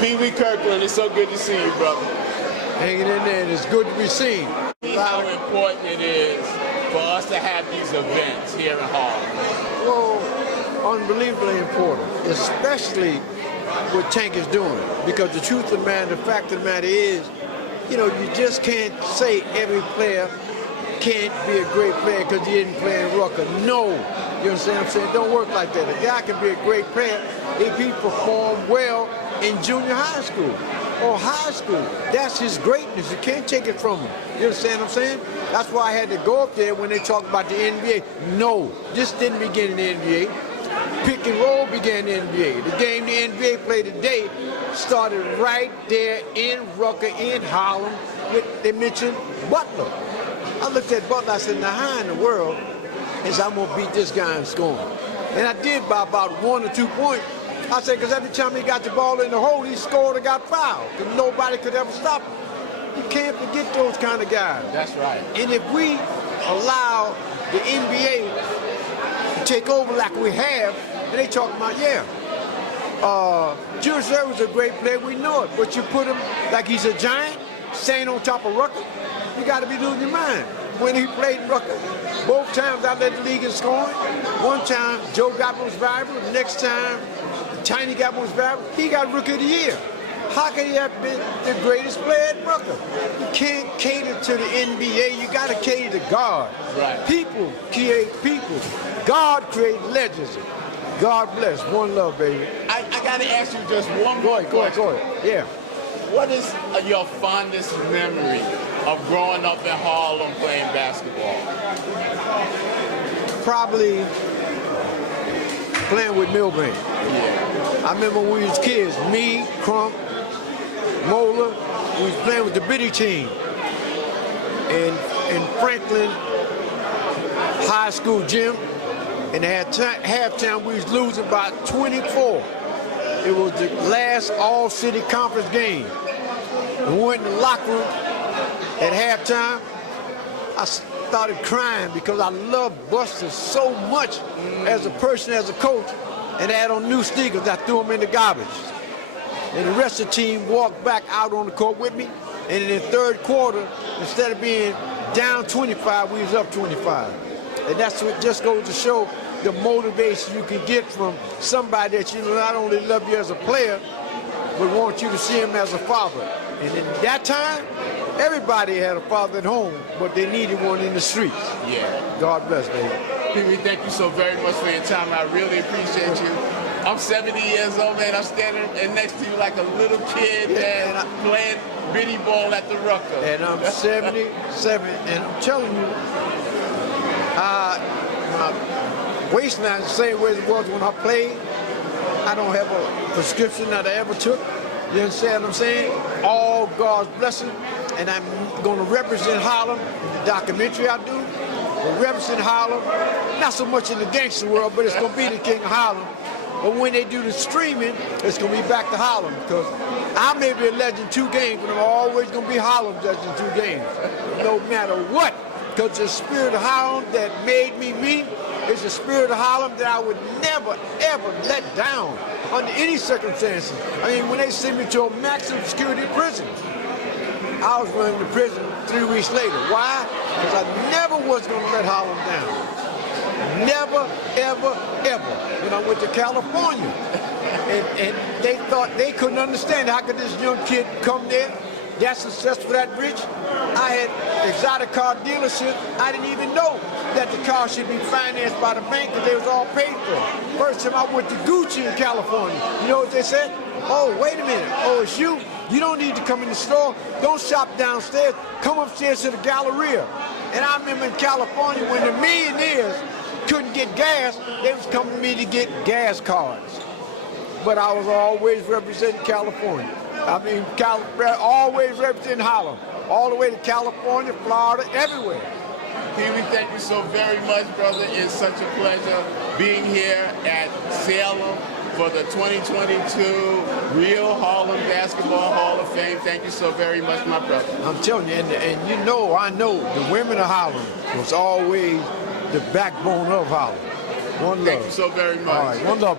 Pee Wee Kirkland, it's so good to see you, brother. Hanging in there, and it's good to be seen. How important it is for us to have these events here in Harlem. Well, unbelievably important, especially what Tank is doing. Because the truth of the matter, the fact of the matter is, you know, you just can't say every player can't be a great player because he didn't play in Rucker. No. You understand what I'm saying? It don't work like that. A guy can be a great player if he performed well in junior high school or high school. That's his greatness. You can't take it from him. You understand what I'm saying? That's why I had to go up there when they talk about the NBA. No, this didn't begin in the NBA. Pick and roll began in the NBA. The game the NBA played today started right there in Rucker, in Harlem. They mentioned Butler. I looked at Butler, I said, now how in the world is I'm going to beat this guy in scoring? And I did by about 1 or 2 points. I said, because every time he got the ball in the hole, he scored or got fouled, because nobody could ever stop him. You can't forget those kind of guys. That's right. And if we allow the NBA to take over like we have, and they talking about, Julius Erving's a great player, we know it, but you put him like he's a giant, staying on top of Rucker, you got to be losing your mind. When he played Rucker, both times I led the league in scoring. One time, Joe got most valuable. The next time, Tiny got most valuable. He got Rookie of the Year. How can he have been the greatest player at Rucker? You can't cater to the NBA. You got to cater to God. Right. People create people. God creates legends. God bless. One love, baby. I got to ask you just one more question. Go ahead. Yeah. What is your fondest memory of growing up in Harlem playing basketball? Probably playing with Milbank. Yeah. I remember when we was kids, me, Crump, Mola, we was playing with the Biddy team in Franklin High School gym, and at halftime we was losing by 24. It was the last all-city conference game. We went in the locker room at halftime. I started crying because I love Buster so much as a person, as a coach, and I had on new sneakers. I threw them in the garbage. And the rest of the team walked back out on the court with me. And in the third quarter, instead of being down 25, we was up 25. And that's what just goes to show the motivation you can get from somebody that you not only love you as a player, but want you to see him as a father. And in that time, everybody had a father at home, but they needed one in the streets. Yeah. God bless, baby. Pee Wee, thank you so very much for your time. I really appreciate you. I'm 70 years old, man. I'm standing next to you like a little kid, man, playing bitty ball at the Rucker. And I'm 77, and I'm telling you, my waistline is the same way as it was when I played. I don't have a prescription that I ever took. You understand what I'm saying? All God's blessing, and I'm going to represent Harlem in the documentary I do. We'll represent Harlem, not so much in the gangster world, but it's going to be the king of Harlem. But when they do the streaming, it's going to be back to Harlem, because I may be a legend 2 games, but I'm always going to be Harlem legend 2 games, no matter what. Because the spirit of Harlem that made me me is the spirit of Harlem that I would never, ever let down under any circumstances. I mean, when they sent me to a maximum security prison, I was running to prison 3 weeks later. Why? Because I never was going to let Harlem down. Never, ever, ever. When I went to California, and they thought they couldn't understand how could this young kid come there, that successful, that rich. I had exotic car dealership. I didn't even know that the car should be financed by the bank because they was all paid for. First time I went to Gucci in California, you know what they said? Oh, wait a minute. Oh, it's you? You don't need to come in the store. Don't shop downstairs. Come upstairs to the Galleria. And I remember in California when the millionaires couldn't get gas, they was coming to me to get gas cards. But I was always representing California. I mean, always representing Harlem. All the way to California, Florida, everywhere. Pee Wee, thank you so very much, brother. It's such a pleasure being here at Salem for the 2022 Real Harlem Basketball Hall of Fame. Thank you so very much, my brother. I'm telling you, and you know, I know the women of Harlem was always the backbone of Harlem. One love. Thank you so very much. All right, one love.